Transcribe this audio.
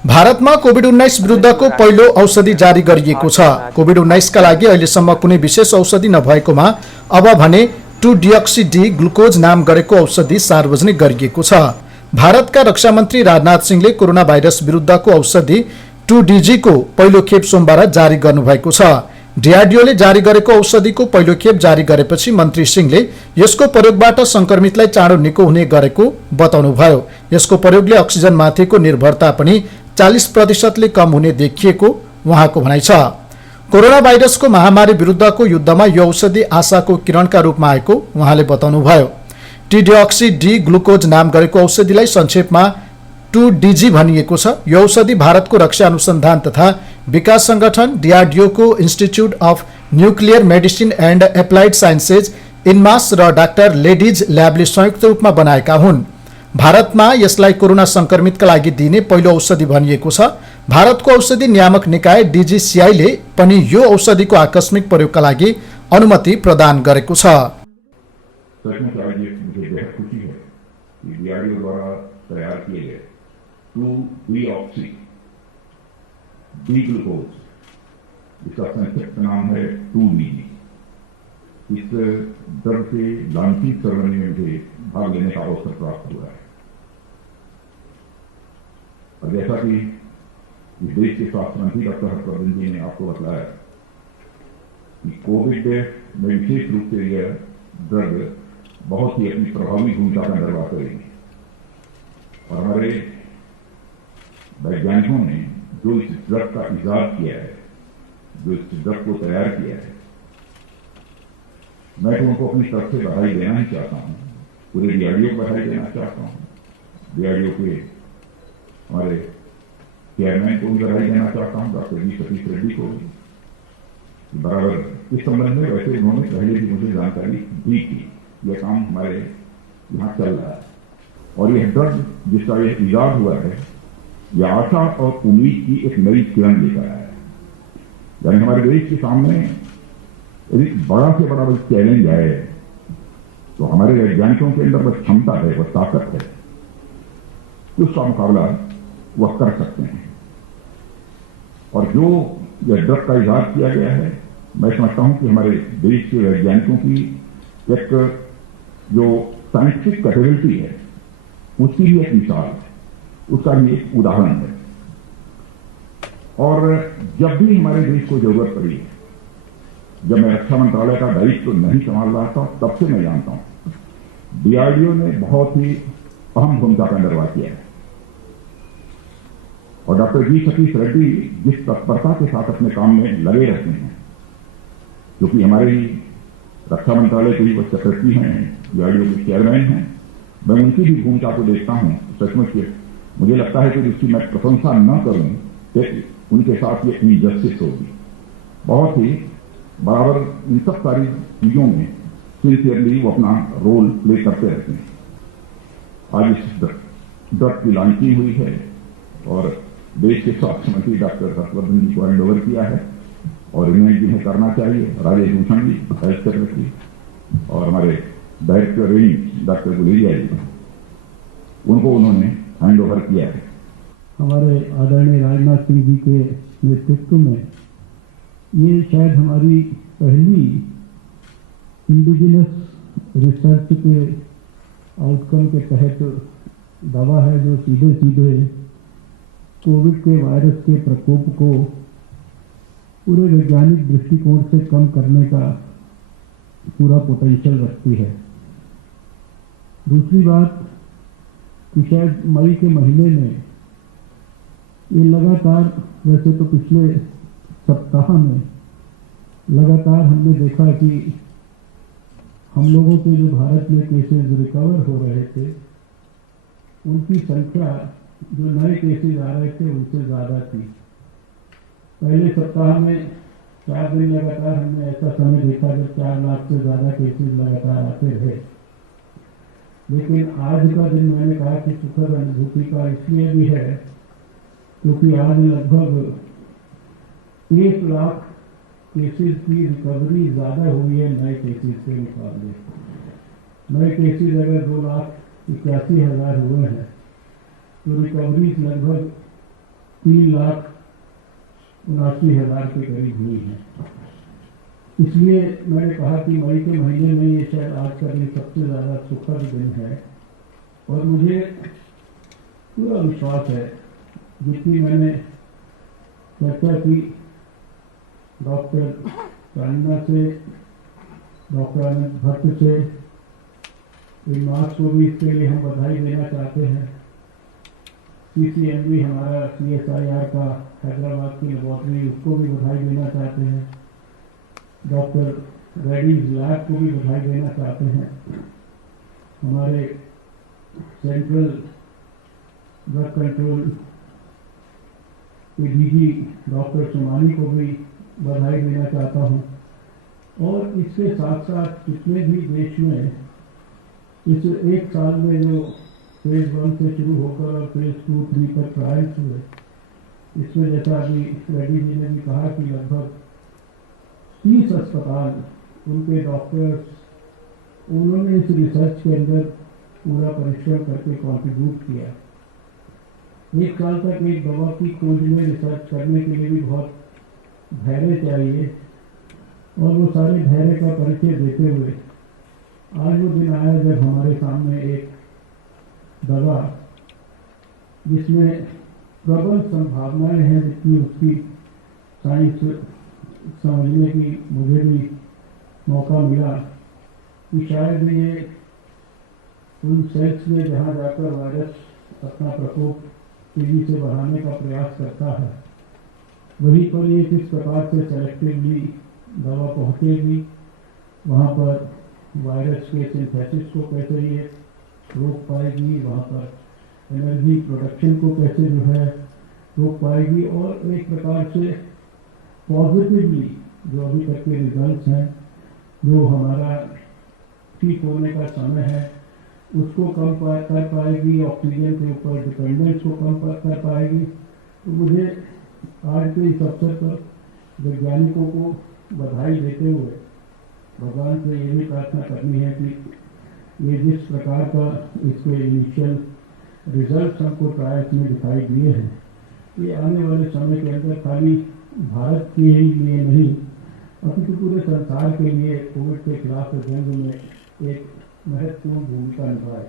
भारतमा कोभिड-19 विरुद्धको पहिलो औषधि जारी गरिएको छ। कोभिड-19 का लागि अहिलेसम्म कुनै विशेष औषधि नभएकोमा अब भने 2-डिओक्सी-डी ग्लुकोज नाम गरेको औषधि सार्वजनिक गरिएको छ। भारतका रक्षा मन्त्री राजनाथ सिंहले कोरोना भाइरस विरुद्धको औषधि 2-डिजी को पहिलो खेप सोमबार जारी गर्नुभएको छ। डीआरडीओले जारी गरेको औषधिको पहिलो खेप जारी गरेपछि मन्त्री सिंहले यसको प्रयोगबाट संक्रमितलाई चाँडो निको हुने गरेको बताउनुभयो। यसको प्रयोगले अक्सिजन माथिको निर्भरता पनि 40% कम हुने देखिएको उहाँको भनाइ छ। कोरोना भाइरसको महामारी विरुद्धको युद्धमा यो औषधि आशाको किरणका रूपमा आएको उहाँले बताउनुभयो। 2-डिओक्सी-डी ग्लुकोज नाम गरेको औषधिलाई संक्षेपमा 2-डिजी भनिएको छ। यो औषधि भारतको रक्षा अनुसन्धान तथा विकास संगठन डीआरडीओ को institute of nuclear medicine and applied sciences INMAS र डाक्टर लेडिज ल्याबले संयुक्त रूपमा बनाएका हुन्। भारतमा यसलाई कोरोना संक्रमितका लागि दिइने पहिलो औषधि भनिएको छ। भारतको औषधि नियामक निकाय डीजीसीआईले पनि यो औषधिको आकस्मिक प्रयोगका लागि अनुमति प्रदान गरेको छ। इसका संक्षिप्त नाम है 2-डीजी। इस ड्रग के लॉन्चिंग सेरेमनी में भी भाग लेने का अवसर प्राप्त हुआ है और जैसा कि इस देश के स्वास्थ्य मंत्री डॉक्टर हर्षवर्धन जी ने आपको बताया कि कोविड में विशेष रूप से यह ड्रग बहुत ही अपनी प्रभावी भूमिका का निर्वाह करेगी और हमारे वैज्ञानिकों ने जो इस ड्रग का इजाद किया है, जो इस ड्रग को तैयार किया है, मैं तो उनको अपनी तरफ से बधाई देना ही चाहता हूँ। पूरे डीआरडीओ को बधाई देना चाहता हूँ। डीआरडीओ के हमारे चेयरमैन को भी बधाई देना चाहता हूँ, डॉक्टर जी सतीश रेड्डी को भी। बराबर इस संबंध में वैसे उन्होंने पहले भी मुझे जानकारी दी थी। यह काम हमारे यहाँ चल रहा है और यह ड्रग जिसका यह इजाद हुआ है, यह आशा और उम्मीद की एक नई किरण लेकर आया है। यानी हमारे देश के सामने यदि बड़ा से बड़ा चैलेंज आए तो हमारे वैज्ञानिकों के अंदर वह क्षमता है, वह ताकत है, उसका मुकाबला वह कर सकते हैं। और जो यह ड्रग का इजाद किया गया है, मैं समझता हूं कि हमारे देश के वैज्ञानिकों की एक जो साइंटिफिक कैपेबिलिटी है, उसकी भी एक मिसाल है, उसका भी एक उदाहरण है। और जब भी हमारे देश को जरूरत पड़ी है, जब मैं रक्षा मंत्रालय का दायित्व तो नहीं संभाल रहा था, तब से मैं जानता हूं डीआरडीओ ने बहुत ही अहम भूमिका का निर्वाह किया है और डॉक्टर जी सतीश रेड्डी जिस तत्परता के साथ अपने काम में लगे रहते हैं, क्योंकि हमारे रक्षा मंत्रालय के ही वो सेक्रेटरी हैं, डीआरडीओ के चेयरमैन हैं, मैं उनकी भी भूमिका को देखता हूं। सचमुच मुझे लगता है कि जिसकी मैं प्रशंसा न करूं तो उनके साथ ये इनजस्टिस होगी। बहुत ही बराबर इन सब सारी चीजों में सिंसियरली वो अपना रोल प्ले करते रहते हैं। आज इस ड्रग की लॉन्चिंग हुई है और देश के स्वास्थ्य मंत्री डॉक्टर हर्षवर्धन जी को हैंड ओवर किया है और इन्हें जिन्हें करना चाहिए, राजेश भूषण जी हेल्थ सेक्रेटरी और हमारे डायरेक्टर रेंज डॉक्टर गुलेरिया जी, उनको उन्होंने हैंड ओवर किया है। हमारे आदरणीय राजनाथ सिंह जी के नेतृत्व में ये शायद हमारी पहली इंडिजिनस रिसर्च के आउटकम के तहत दवा है जो सीधे सीधे कोविड के वायरस के प्रकोप को पूरे वैज्ञानिक दृष्टिकोण से कम करने का पूरा पोटेंशियल रखती है। दूसरी बात कि शायद मई के महीने में ये लगातार, वैसे तो पिछले सप्ताह में लगातार हमने देखा कि हम लोगों के जो भारत में केसेस रिकवर हो रहे थे, उनकी संख्या जो नए केसेस आ रहे थे उनसे ज़्यादा थी। पहले सप्ताह में 4 दिन लगातार हमने ऐसा समय देखा जब 4 लाख से ज़्यादा केसेस लगातार आते रहे। लेकिन आज का दिन मैंने कहा कि सुखद अनुभूति का इसलिए भी है क्योंकि आज लगभग 1 लाख केसेस की रिकवरी ज़्यादा हुई है नए केसेस के मुकाबले। नए केसेस अगर 2,81,000 हुए हैं तो रिकवरी लगभग 3,79,000 के करीब हुई है। इसलिए मैंने कहा कि मई के महीने में ये शायद आज का दिन सबसे ज़्यादा सुखद दिन है और मुझे पूरा विश्वास है, जितनी मैंने चर्चा की डॉक्टर चांदना से, डॉक्टर अनंत भट्ट से, इन मार्च को भी इसके लिए हम बधाई देना चाहते हैं। CCMB हमारा CSIR का हैदराबाद की लेबॉर्ट्री, उसको भी बधाई देना चाहते हैं। डॉक्टर रेड्डीज लैब को भी बधाई देना चाहते हैं। हमारे सेंट्रल ड्रग कंट्रोल के DG डॉक्टर सोमानी को भी बधाई देना चाहता हूँ। और इसके साथ साथ जितने भी देश में इस एक साल में जो फेज 1 से शुरू होकर और फेज 2, 3 तक ट्रायल्स हुए, इसमें जैसा अभी रेड्डी जी ने भी कहा कि लगभग 30 अस्पताल, उनके डॉक्टर्स, उन्होंने इस रिसर्च के अंदर पूरा परिश्रम करके कंट्रीब्यूट किया। एक साल तक एक दवा की खोज में रिसर्च करने के लिए भी बहुत धैर्य चाहिए और वो सारे धैर्य का परिचय देते हुए आज वो दिन आया जब हमारे सामने एक दवा जिसमें प्रबल संभावनाएं हैं, जितनी उसकी साइंस समझने की मुझे भी मौका मिला कि शायद ये उन सेल्स में जहाँ जाकर वायरस अपना प्रकोप तेजी से बढ़ाने का प्रयास करता है, वहीं पर ये किस प्रकार से सेलेक्टिवली दवा पहुँचेगी, वहाँ पर वायरस के सिंथेसिस को कैसे ये रोक पाएगी, वहाँ पर एनर्जी प्रोडक्शन को कैसे जो है रोक पाएगी, और एक प्रकार से पॉजिटिवली जो अभी तक के रिजल्ट्स हैं, जो हमारा ठीक होने का समय है उसको कम कर पाएगी, ऑक्सीजन के ऊपर डिपेंडेंस को कम कर पाएगी। तो मुझे आज के इस अवसर पर वैज्ञानिकों को बधाई देते हुए भगवान से ये भी प्रार्थना करनी है कि ये जिस प्रकार का इसके इनिशियल रिजल्ट हमको ट्रायल्स में दिखाई दिए हैं, ये आने वाले समय के अंदर खाली भारत के ही लिए नहीं अपितु पूरे संसार के लिए कोविड के खिलाफ जंग में एक महत्वपूर्ण भूमिका निभाए।